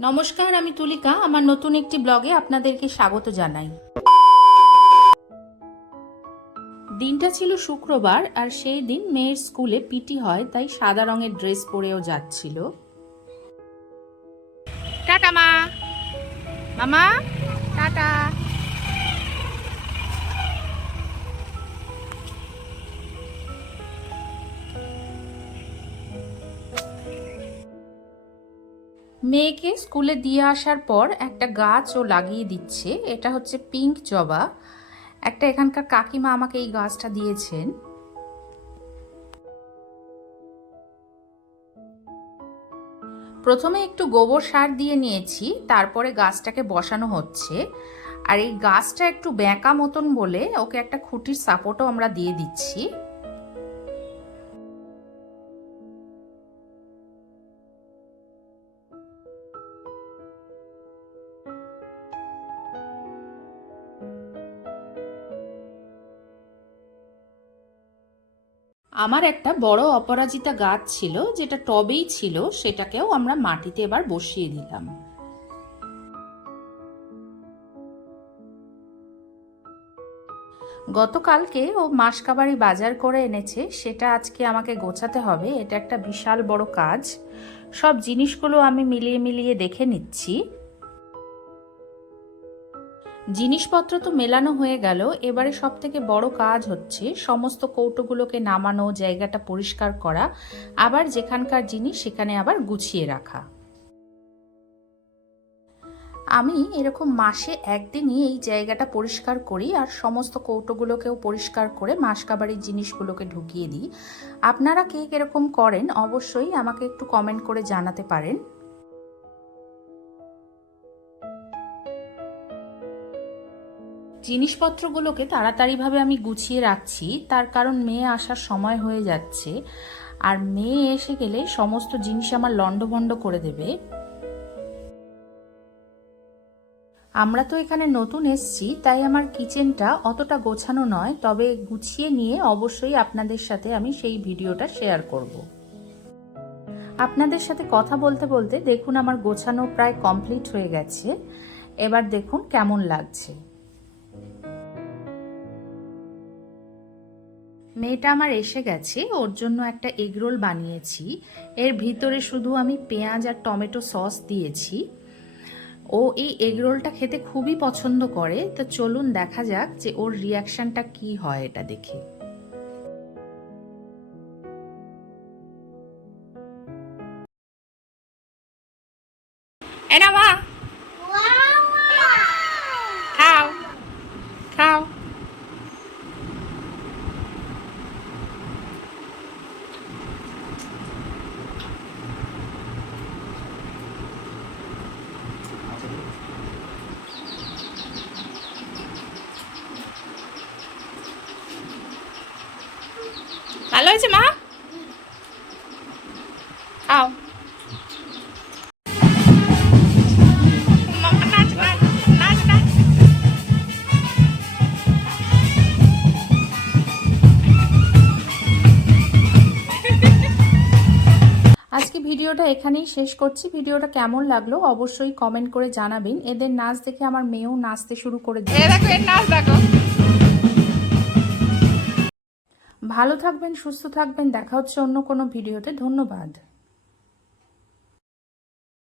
নমস্কার, আমি তুলিকা। আমার নতুন একটি ব্লগে আপনাদেরকে স্বাগত জানাই। দিনটা ছিল শুক্রবার আর সেই দিন মেয়ের স্কুলে পিটি হয়, তাই সাদা রঙের ড্রেস পরেও যাচ্ছিল। টাটা, মা। মামা, টাটা। মেয়েকে স্কুলে দিয়ে আসার পর একটা গাছ ও লাগিয়ে দিচ্ছে। এটা হচ্ছে পিঙ্ক জবা। একটা এখানকার কাকিমা আমাকে এই গাছটা দিয়েছেন। প্রথমে একটু গোবর সার দিয়ে নিয়েছি, তারপরে গাছটাকে বসানো হচ্ছে। আর এই গাছটা একটু ব্যাঁকা মতন বলে ওকে একটা খুঁটির সাপোর্টও আমরা দিয়ে দিচ্ছি। আমার একটা বড় অপরাজিতা গাছ ছিল, যেটা টবেই ছিল, সেটাকেও আমরা মাটিতে এবার বসিয়ে দিলাম। গতকালকে ও মাসকাবাড়ি বাজার করে এনেছে, সেটা আজকে আমাকে গোছাতে হবে, এটা একটা বিশাল বড় কাজ। সব জিনিসগুলো আমি মিলিয়ে মিলিয়ে দেখে নিচ্ছি। জিনিসপত্র তো মেলানো হয়ে গেল, এবারে সব থেকে বড় কাজ হচ্ছে সমস্ত কৌটোগুলোকে নামানো, জায়গাটা পরিষ্কার করা, আবার যেখানকার জিনিস সেখানে আবার গুছিয়ে রাখা। আমি এরকম মাসে একদিনই এই জায়গাটা পরিষ্কার করি আর সমস্ত কৌটোগুলোকেও পরিষ্কার করে মাসকাবাড়ির জিনিসগুলোকে ঢুকিয়ে দিই। আপনারা কে কীরকম করেন অবশ্যই আমাকে একটু কমেন্ট করে জানাতে পারেন। জিনিসপত্রগুলোকে তাড়াতাড়িভাবে আমি গুছিয়ে রাখছি। তার কারণ মেয়ে আসার সময় হয়ে যাচ্ছে। আর মেয়ে এসে গেলে সমস্ত জিনিস আমার লণ্ডভণ্ড করে দেবে। আমরা তো এখানে নতুন এসছি, তাই আমার কিচেনটা অতটা গোছানো নয়। তবে গুছিয়ে নিয়ে অবশ্যই আপনাদের সাথে আমি সেই ভিডিওটা শেয়ার করব। আপনাদের সাথে কথা বলতে বলতে দেখুন আমার গোছানো প্রায় কমপ্লিট হয়ে গেছে। এবার দেখুন কেমন লাগছে। মেয়েটা আমার এসে গেছে, ওর জন্য একটা এগরোল বানিয়েছি। এর ভিতরে শুধু আমি পেঁয়াজ আর টমেটো সস দিয়েছি। ও এই এগরোলটা খেতে খুবই পছন্দ করে, তো চলুন দেখা যাক যে ওর রিয়াকশনটা কি হয় এটা দেখে। এনা মা ভালো হয়েছে মা? নাচ আজকে ভিডিওটা এখানেই শেষ করছি। ভিডিওটা কেমন লাগল অবশ্যই কমেন্ট করে জানাবেন। এদের নাচ দেখে আমার মেয়েও নাচতে শুরু করে দেখো এর নাচ দেখো। ভালো থাকবেন সুস্থ থাকবেন। দেখা হচ্ছে অন্য কোনো ভিডিওতে। ধন্যবাদ।